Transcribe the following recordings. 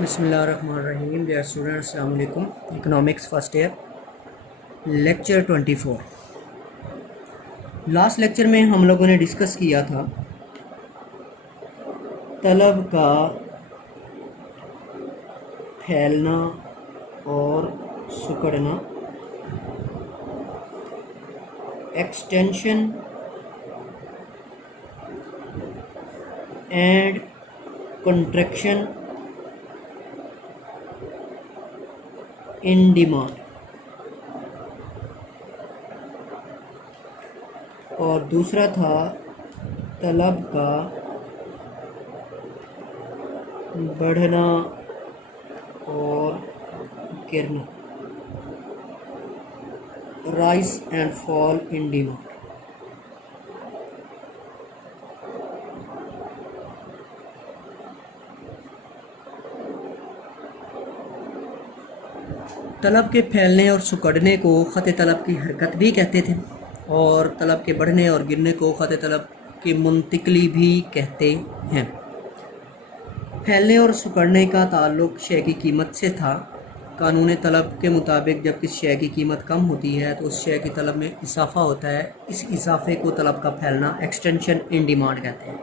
بسم اللہ الرحمن الرحیم. ڈیئر اسٹوڈنٹ السلام علیکم. Economics first year lecture 24. Last lecture میں ہم لوگوں نے ڈسکس کیا تھا طلب کا پھیلنا اور سکڑنا، extension and contraction in demand, اور دوسرا تھا طلب کا بڑھنا اور گرنا، rise and fall in demand. طلب کے پھیلنے اور سکڑنے کو خط طلب کی حرکت بھی کہتے تھے، اور طلب کے بڑھنے اور گرنے کو خط طلب کی منتقلی بھی کہتے ہیں. پھیلنے اور سکڑنے کا تعلق شے کی قیمت سے تھا. قانون طلب کے مطابق جب کسی شے کی قیمت کم ہوتی ہے تو اس شے کی طلب میں اضافہ ہوتا ہے. اس اضافے کو طلب کا پھیلنا، ایکسٹینشن ان ڈیمانڈ کہتے ہیں.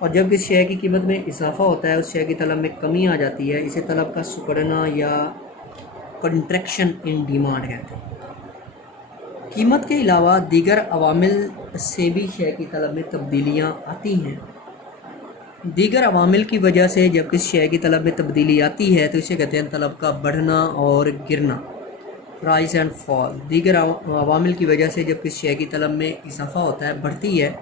اور جب کسی شے کی قیمت میں اضافہ ہوتا ہے، اس شے کی طلب میں کمی آ جاتی ہے، اسے طلب کا سکڑنا یا کنٹریکشن ان ڈیمانڈ کہتے ہیں. قیمت کے علاوہ دیگر عوامل سے بھی شے کی طلب میں تبدیلیاں آتی ہیں. دیگر عوامل کی وجہ سے جب کسی شے کی طلب میں تبدیلی آتی ہے تو اسے کہتے ہیں طلب کا بڑھنا اور گرنا، رائز اینڈ فال. دیگر عوامل کی وجہ سے جب کسی شے کی طلب میں اضافہ ہوتا ہے، بڑھتی ہے،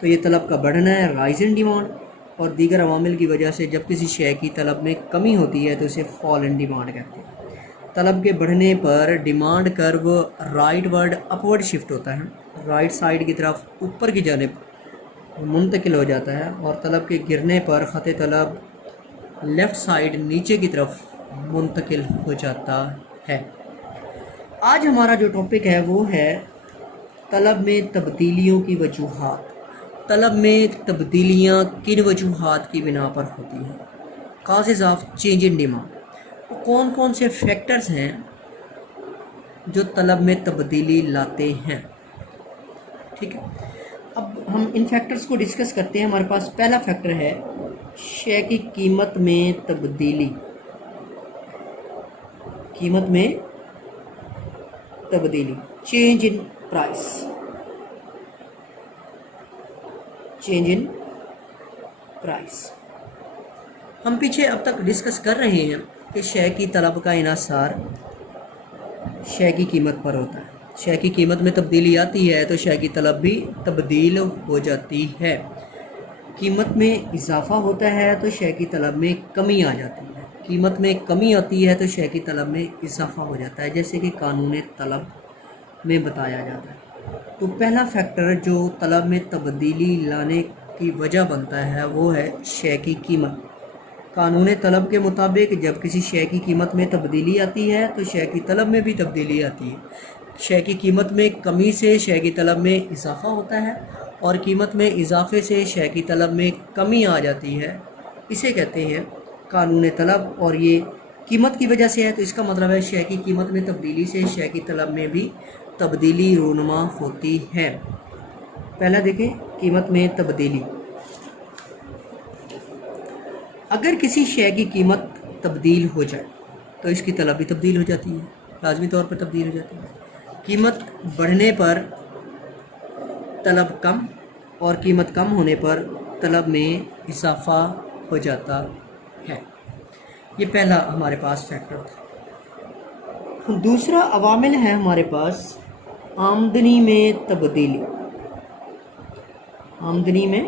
تو یہ طلب کا بڑھنا ہے، رائز ان ڈیمانڈ. اور دیگر عوامل کی وجہ سے جب کسی شے کی طلب میں کمی ہوتی ہے تو اسے فال ان ڈیمانڈ کہتے ہیں. طلب کے بڑھنے پر ڈیمانڈ کرو رائٹ ورڈ اپورڈ شفٹ ہوتا ہے، رائٹ سائڈ کی طرف اوپر کی جانب منتقل ہو جاتا ہے، اور طلب کے گرنے پر خط طلب لیفٹ سائڈ نیچے کی طرف منتقل ہو جاتا ہے. آج ہمارا جو ٹاپک ہے وہ ہے طلب میں تبدیلیوں کی وجوہات. طلب میں تبدیلیاں کن وجوہات کی بنا پر ہوتی ہیں؟ Causes of change in demand. کون کون سے فیکٹرز ہیں جو طلب میں تبدیلی لاتے ہیں؟ ٹھیک ہے، اب ہم ان فیکٹرز کو ڈسکس کرتے ہیں. ہمارے پاس پہلا فیکٹر ہے شے کی قیمت میں تبدیلی. قیمت میں تبدیلی، change in price. Change in price ہم پیچھے اب تک ڈسکس کر رہے ہیں کہ شے کی طلب کا انحصار شے کی قیمت پر ہوتا ہے. شے کی قیمت میں تبدیلی آتی ہے تو شے کی طلب بھی تبدیل ہو جاتی ہے. قیمت میں اضافہ ہوتا ہے تو شے کی طلب میں کمی آ جاتی ہے. قیمت میں کمی آتی ہے تو شے کی طلب میں اضافہ ہو جاتا ہے، جیسے کہ قانون طلب میں بتایا جاتا ہے. تو پہلا فیکٹر جو طلب میں تبدیلی لانے کی وجہ بنتا ہے وہ ہے شے کی قیمت. قانون طلب کے مطابق جب کسی شے کی قیمت میں تبدیلی آتی ہے تو شے کی طلب میں بھی تبدیلی آتی ہے. شے کی قیمت میں کمی سے شے کی طلب میں اضافہ ہوتا ہے، اور قیمت میں اضافے سے شے کی طلب میں کمی آ جاتی ہے. اسے کہتے ہیں قانون طلب، اور یہ قیمت کی وجہ سے ہے، تو اس کا مطلب ہے شے کی قیمت میں تبدیلی سے شے کی طلب میں بھی تبدیلی رونما ہوتی ہے. پہلا دیکھیں، قیمت میں تبدیلی. اگر کسی شے کی قیمت تبدیل ہو جائے تو اس کی طلب بھی تبدیل ہو جاتی ہے، لازمی طور پر تبدیل ہو جاتی ہے. قیمت بڑھنے پر طلب کم، اور قیمت کم ہونے پر طلب میں اضافہ ہو جاتا ہے. یہ پہلا ہمارے پاس فیکٹر تھا. دوسرا عوامل ہے ہمارے پاس آمدنی میں تبدیلی. آمدنی میں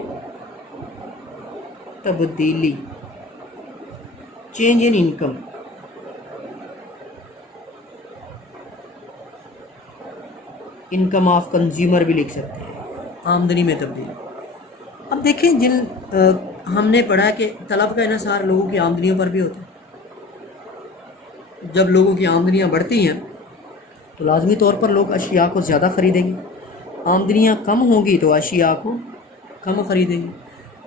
تبدیلی، change in income. Income of consumer بھی لکھ سکتے ہیں. آمدنی میں تبدیلی. اب دیکھیں، ہم نے پڑھا کہ طلب کا انحصار لوگوں کی آمدنیوں پر بھی ہوتا ہے. جب لوگوں کی آمدنیاں بڑھتی ہیں تو لازمی طور پر لوگ اشیاء کو زیادہ خریدیں گے. آمدنیاں کم ہوں گی تو اشیاء کو کم خریدیں گے.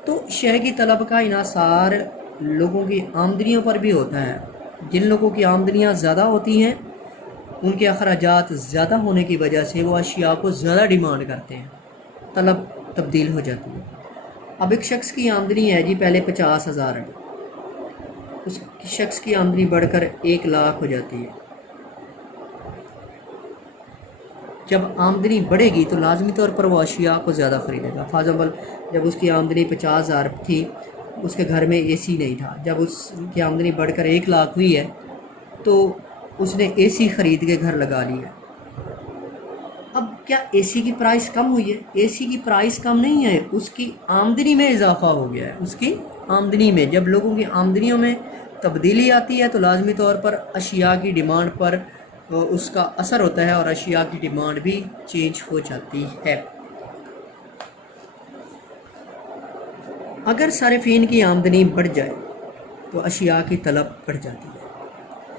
تو شے کی طلب کا انحصار لوگوں کی آمدنیوں پر بھی ہوتا ہے. جن لوگوں کی آمدنیاں زیادہ ہوتی ہیں ان کے اخراجات زیادہ ہونے کی وجہ سے وہ اشیاء کو زیادہ ڈیمانڈ کرتے ہیں, طلب تبدیل ہو جاتی ہے. اب ایک شخص کی آمدنی ہے جی پہلے 50,000 ہے, اس شخص کی آمدنی بڑھ کر 1,00,000 ہو جاتی ہے. جب آمدنی بڑھے گی تو لازمی طور پر وہ اشیاء کو زیادہ خریدے گا. فار ایگزامپل جب اس کی آمدنی 50,000 تھی, اس کے گھر میں اے سی نہیں تھا. جب اس کی آمدنی بڑھ کر 1,00,000 ہوئی ہے تو اس نے اے سی خرید کے گھر لگا لیا. اب کیا اے سی کی پرائس کم ہوئی ہے؟ اے سی کی پرائس کم نہیں ہے, اس کی آمدنی میں اضافہ ہو گیا ہے. اس کی آمدنی میں, جب لوگوں کی آمدنیوں میں تبدیلی آتی ہے تو لازمی طور پر اشیاء کی ڈیمانڈ پر اس کا اثر ہوتا ہے اور اشیاء کی ڈیمانڈ بھی چینج ہو جاتی ہے. اگر صارفین کی آمدنی بڑھ جائے تو اشیاء کی طلب بڑھ جاتی ہے,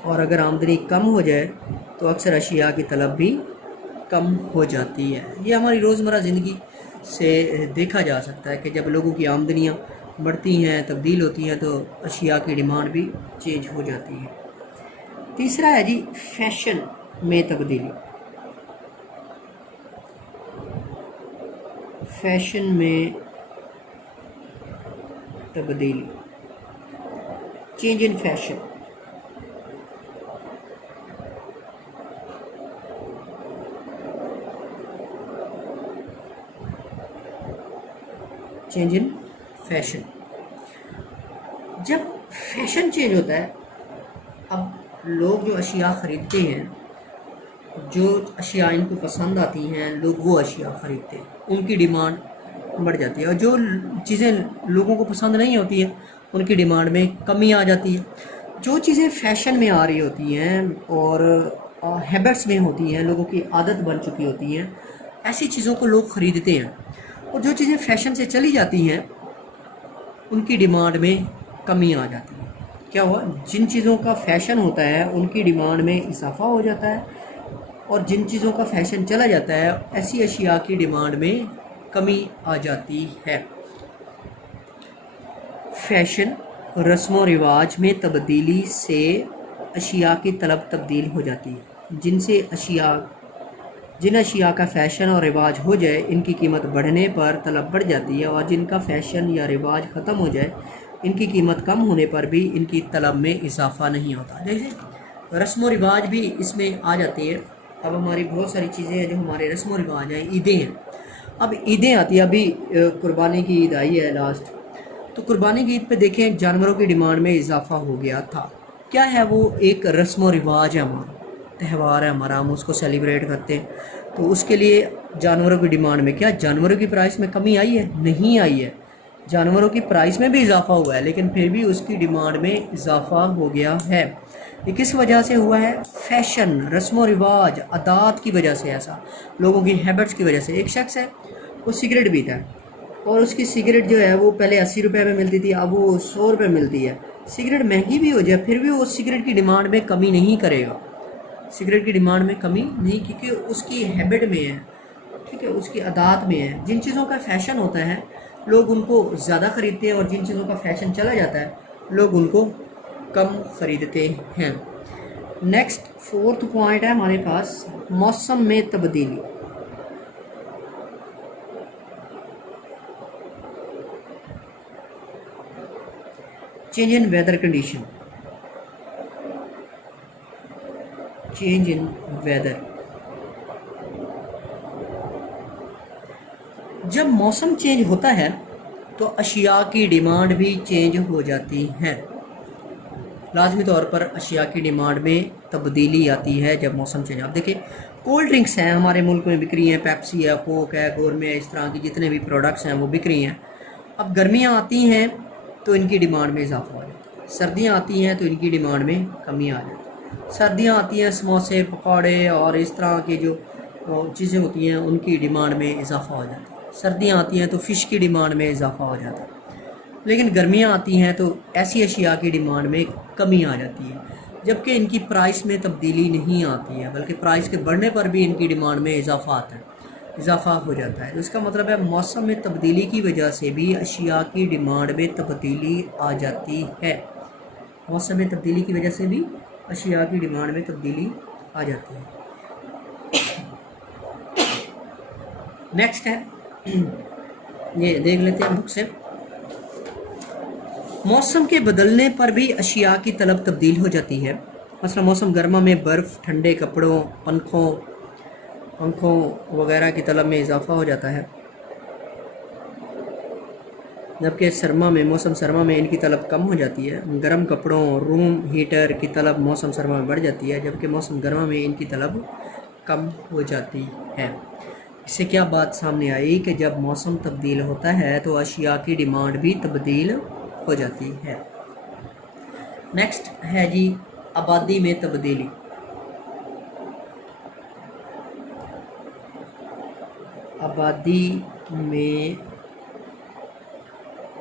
اور اگر آمدنی کم ہو جائے تو اکثر اشیاء کی طلب بھی کم ہو جاتی ہے. یہ ہماری روزمرہ زندگی سے دیکھا جا سکتا ہے کہ جب لوگوں کی آمدنیاں بڑھتی ہیں, تبدیل ہوتی ہیں, تو اشیاء کی ڈیمانڈ بھی چینج ہو جاتی ہے. تیسرا ہے جی فیشن میں تبدیلی. فیشن میں تبدیلی, change in fashion. Change in fashion. جب فیشن چینج ہوتا ہے, اب لوگ جو اشیاء خریدتے ہیں, جو اشیاء ان کو پسند آتی ہیں, لوگ وہ اشیاء خریدتے ہیں, ان کی ڈیمانڈ بڑھ جاتی ہے. اور جو چیزیں لوگوں کو پسند نہیں ہوتی ہیں ان کی ڈیمانڈ میں کمی آ جاتی ہے. جو چیزیں فیشن میں آ رہی ہوتی ہیں اور ہیبٹس میں ہوتی ہیں, لوگوں کی عادت بن چکی ہوتی ہیں, ایسی چیزوں کو لوگ خریدتے ہیں. اور جو چیزیں فیشن سے چلی جاتی ہیں ان کی ڈیمانڈ میں کمی آ جاتی ہے. کیا ہوا؟ جن چیزوں کا فیشن ہوتا ہے ان کی ڈیمانڈ میں اضافہ ہو جاتا ہے, اور جن چیزوں کا فیشن چلا جاتا ہے ایسی اشیاء کی ڈیمانڈ میں کمی آ جاتی ہے. فیشن رسم و رواج میں تبدیلی سے اشیاء کی طلب تبدیل ہو جاتی ہے. جن اشیاء کا فیشن اور رواج ہو جائے ان کی قیمت بڑھنے پر طلب بڑھ جاتی ہے, اور جن کا فیشن یا رواج ختم ہو جائے ان کی قیمت کم ہونے پر بھی ان کی طلب میں اضافہ نہیں ہوتا. جیسے رسم و رواج بھی اس میں آ جاتی ہے. اب ہماری بہت ساری چیزیں ہیں جو ہمارے رسم و رواج ہیں. عیدیں ہیں, اب عیدیں آتی ہیں. ابھی قربانی کی عید آئی ہے لاسٹ, تو قربانی کی عید پہ دیکھیں جانوروں کی ڈیمانڈ میں اضافہ ہو گیا تھا. کیا ہے وہ؟ ایک رسم و رواج ہے, ہمارا تہوار ہے ہمارا, ہم اس کو سیلیبریٹ کرتے ہیں. تو اس کے لیے جانوروں کی ڈیمانڈ میں, کیا جانوروں کی پرائس میں کمی آئی ہے؟ نہیں آئی ہے. جانوروں کی پرائس میں بھی اضافہ ہوا ہے, لیکن پھر بھی اس کی ڈیمانڈ میں اضافہ ہو گیا ہے. یہ کس وجہ سے ہوا ہے؟ فیشن, رسم و رواج, عادات کی وجہ سے, ایسا لوگوں کی ہیبٹس کی وجہ سے. ایک شخص ہے وہ سگریٹ پیتا ہے, اور اس کی سگریٹ جو ہے وہ پہلے 80 روپے میں ملتی تھی, اب وہ 100 روپے ملتی ہے. سگریٹ مہنگی بھی ہو جائے پھر بھی وہ سگریٹ کی ڈیمانڈ میں کمی نہیں کرے گا. سگریٹ کی ڈیمانڈ میں کمی نہیں, کیونکہ اس کی ہیبٹ میں ہے, ٹھیک ہے, اس کی عادات میں ہے. جن چیزوں کا فیشن ہوتا ہے لوگ ان کو زیادہ خریدتے ہیں, اور جن چیزوں کا فیشن چلا جاتا ہے لوگ ان کو کم خریدتے ہیں. نیکسٹ 4تھ پوائنٹ ہے ہمارے پاس, موسم میں تبدیلی. Change in weather condition. Change in weather. جب موسم چینج ہوتا ہے تو اشیاء کی ڈیمانڈ بھی چینج ہو جاتی ہیں. لازمی طور پر اشیاء کی ڈیمانڈ میں تبدیلی آتی ہے جب موسم چینج. آپ دیکھیں کولڈ ڈرنکس ہیں ہمارے ملک میں بک رہی ہیں, پیپسی ہے, کوک ہے, گورمے ہے, اس طرح کی جتنے بھی پروڈکٹس ہیں وہ بک رہی ہیں. اب گرمیاں آتی ہیں تو ان کی ڈیمانڈ میں اضافہ ہو جاتا ہے, سردیاں آتی ہیں تو ان کی ڈیمانڈ میں کمی آ جاتی ہے. سردیاں آتی ہیں سموسے, پکوڑے اور اس طرح کی جو چیزیں ہوتی ہیں ان کی ڈیمانڈ میں اضافہ ہو جاتا ہے. سردیاں آتی ہیں تو فش کی ڈیمانڈ میں اضافہ ہو جاتا ہے. لیکن گرمیاں آتی ہیں تو ایسی اشیاء کی ڈیمانڈ میں کمی آ جاتی ہے, جبکہ ان کی پرائس میں تبدیلی نہیں آتی ہے, بلکہ پرائس کے بڑھنے پر بھی ان کی ڈیمانڈ میں اضافہ آتا ہے. اضافہ ہو جاتا ہے. تو اس کا مطلب ہے موسم میں تبدیلی کی وجہ سے بھی اشیاء کی ڈیمانڈ میں تبدیلی آ جاتی ہے. موسم میں تبدیلی کی وجہ سے بھی اشیاء کی ڈیمانڈ میں تبدیلی آ جاتی ہے. نیکسٹ ہے یہ دیکھ لیتے ہیں بک سے. موسم کے بدلنے پر بھی اشیاء کی طلب تبدیل ہو جاتی ہے. مثلا موسم گرما میں برف، ٹھنڈے کپڑوں، پنکھوں وغیرہ کی طلب میں اضافہ ہو جاتا ہے، جبکہ موسم سرما میں ان کی طلب کم ہو جاتی ہے. گرم کپڑوں، روم ہیٹر کی طلب موسم سرما میں بڑھ جاتی ہے، جبکہ موسم گرما میں ان کی طلب کم ہو جاتی ہے. اس سے کیا بات سامنے آئی کہ جب موسم تبدیل ہوتا ہے تو اشیاء کی ڈیمانڈ بھی تبدیل ہو جاتی ہے. نیکسٹ ہے جی آبادی میں تبدیلی. آبادی میں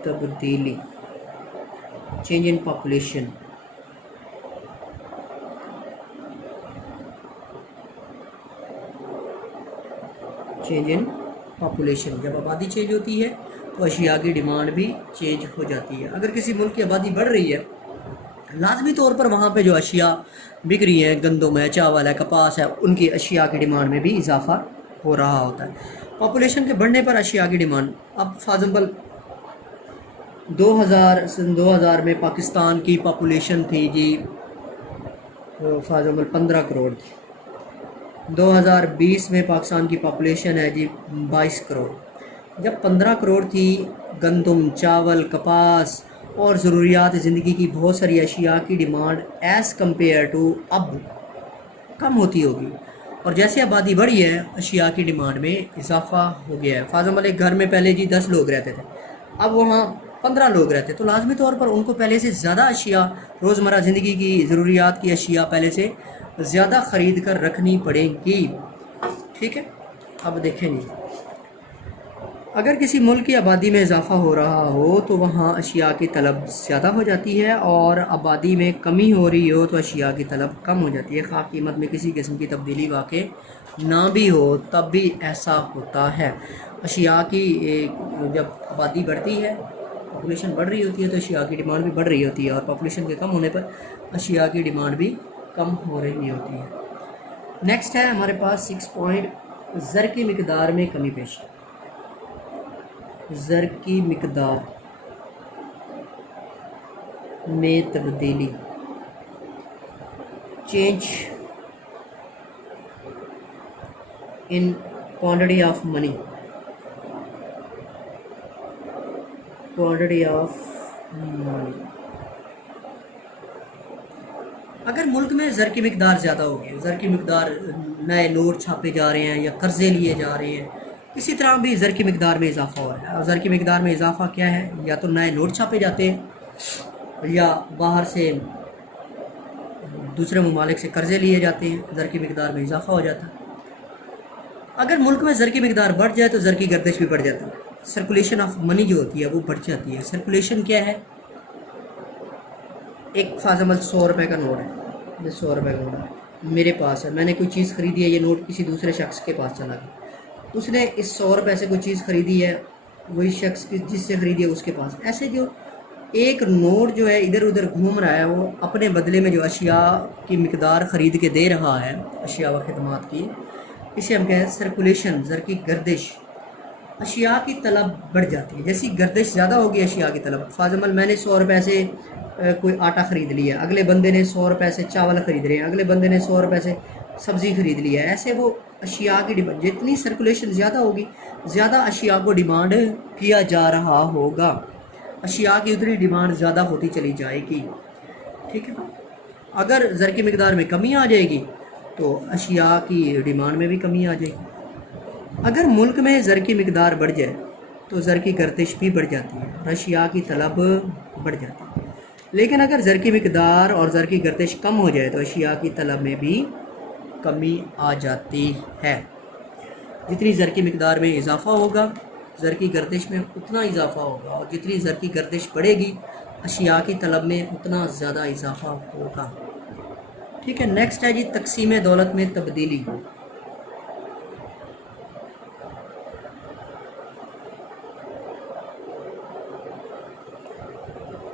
تبدیلی، change in population. Change in population, جب آبادی چینج ہوتی ہے تو اشیاء کی ڈیمانڈ بھی چینج ہو جاتی ہے. اگر کسی ملک کی آبادی بڑھ رہی ہے لازمی طور پر وہاں پہ جو اشیاء بک رہی ہیں، گندم ہے، چاول ہے، کپاس ہے، ان کی اشیاء کی ڈیمانڈ میں بھی اضافہ ہو رہا ہوتا ہے. پاپولیشن کے بڑھنے پر اشیاء کی ڈیمانڈ، اب فار ایگزامپل 2000 میں پاکستان کی پاپولیشن تھی جی فار ایگزامپل 15 کروڑ تھی. 2020 میں پاکستان کی پاپولیشن ہے جی 22 کروڑ. جب 15 کروڑ تھی، گندم، چاول، کپاس اور ضروریات زندگی کی بہت ساری اشیاء کی ڈیمانڈ ایز کمپیئر ٹو اب کم ہوتی ہوگی، اور جیسے آبادی بڑھی ہے اشیاء کی ڈیمانڈ میں اضافہ ہو گیا ہے. فار ایگزامپل ایک گھر میں پہلے جی 10 لوگ رہتے تھے، اب وہاں 15 لوگ رہتے، تو لازمی طور پر ان کو پہلے سے زیادہ اشیاء، روزمرہ زندگی کی ضروریات کی اشیاء پہلے سے زیادہ خرید کر رکھنی پڑیں گی. ٹھیک ہے. اب دیکھیں گے اگر کسی ملک کی آبادی میں اضافہ ہو رہا ہو تو وہاں اشیاء کی طلب زیادہ ہو جاتی ہے، اور آبادی میں کمی ہو رہی ہو تو اشیاء کی طلب کم ہو جاتی ہے. خواہ قیمت میں کسی قسم کی تبدیلی واقع نہ بھی ہو تب بھی ایسا ہوتا ہے. اشیاء کی جب آبادی بڑھتی ہے، پاپولیشن بڑھ رہی ہوتی ہے، تو اشیاء کی ڈیمانڈ بھی بڑھ رہی ہوتی ہے، اور پاپولیشن کے کم ہونے پر اشیاء کی ڈیمانڈ بھی کم ہو رہی ہوتی ہے. نیکسٹ ہے ہمارے پاس 6 پوائنٹ، زر کی مقدار میں کمی پیش. زر کی مقدار میں تبدیلی، change in quantity of money. Quantity of money, اگر ملک میں زر کی مقدار زیادہ ہوگی، زر کی مقدار، نئے نوٹ چھاپے جا رہے ہیں یا قرضے لیے جا رہے ہیں، کسی طرح بھی زر کی مقدار میں اضافہ ہو رہا ہے. اور زر کی مقدار میں اضافہ کیا ہے؟ یا تو نئے نوٹ چھاپے جاتے ہیں یا باہر سے دوسرے ممالک سے قرضے لیے جاتے ہیں، زر کی مقدار میں اضافہ ہو جاتا ہے. اگر ملک میں زر کی مقدار بڑھ جائے تو زر کی گردش بھی بڑھ جاتی ہے. سرکولیشن آف منی جو ہوتی ہے وہ بڑھ جاتی ہے. سرکولیشن کیا ہے؟ ایک فار ایگزامپل 100 روپے کا نوٹ ہے، یہ 100 روپے کا نوٹ ہے میرے پاس ہے، میں نے کوئی چیز خریدی ہے، یہ نوٹ کسی دوسرے شخص کے پاس چلا گیا، اس نے اس 100 روپے سے کوئی چیز خریدی ہے، وہی شخص جس سے خریدی ہے اس کے پاس. ایسے جو ایک نوٹ جو ہے ادھر ادھر گھوم رہا ہے، وہ اپنے بدلے میں جو اشیاء کی مقدار خرید کے دے رہا ہے، اشیاء و خدمات کی، اسے ہم کہیں سرکولیشن، زر کی گردش. اشیاء کی طلب بڑھ جاتی ہے، جیسی گردش زیادہ ہوگی اشیاء کی طلب. فار ایگزامپل میں نے 100 روپے سے کوئی آٹا خرید لیا، اگلے بندے نے 100 روپے سے چاول خرید رہے ہیں، اگلے بندے نے 100 روپے سے سبزی خرید لیا ہے. ایسے وہ اشیاء کی ڈیمانڈ، جتنی سرکولیشن زیادہ ہوگی زیادہ اشیاء کو ڈیمانڈ کیا جا رہا ہوگا، اشیاء کی اتنی ڈیمانڈ زیادہ ہوتی چلی جائے گی. ٹھیک ہے. اگر زر کی مقدار میں کمی آ جائے گی تو اشیاء کی ڈیمانڈ میں بھی کمی آ جائے گی. اگر ملک میں زر کی مقدار بڑھ جائے تو زر کی گردش بھی بڑھ جاتی ہے اور اشیاء کی طلب بڑھ جاتی ہے. لیکن اگر زر کی مقدار اور زر کی گردش کم ہو جائے تو اشیاء کی طلب میں بھی کمی آ جاتی ہے. جتنی زر کی مقدار میں اضافہ ہوگا زر کی گردش میں اتنا اضافہ ہوگا، اور جتنی زر کی گردش بڑھے گی اشیاء کی طلب میں اتنا زیادہ اضافہ ہوگا. ٹھیک ہے. نیکسٹ ہے جی تقسیم دولت میں تبدیلی.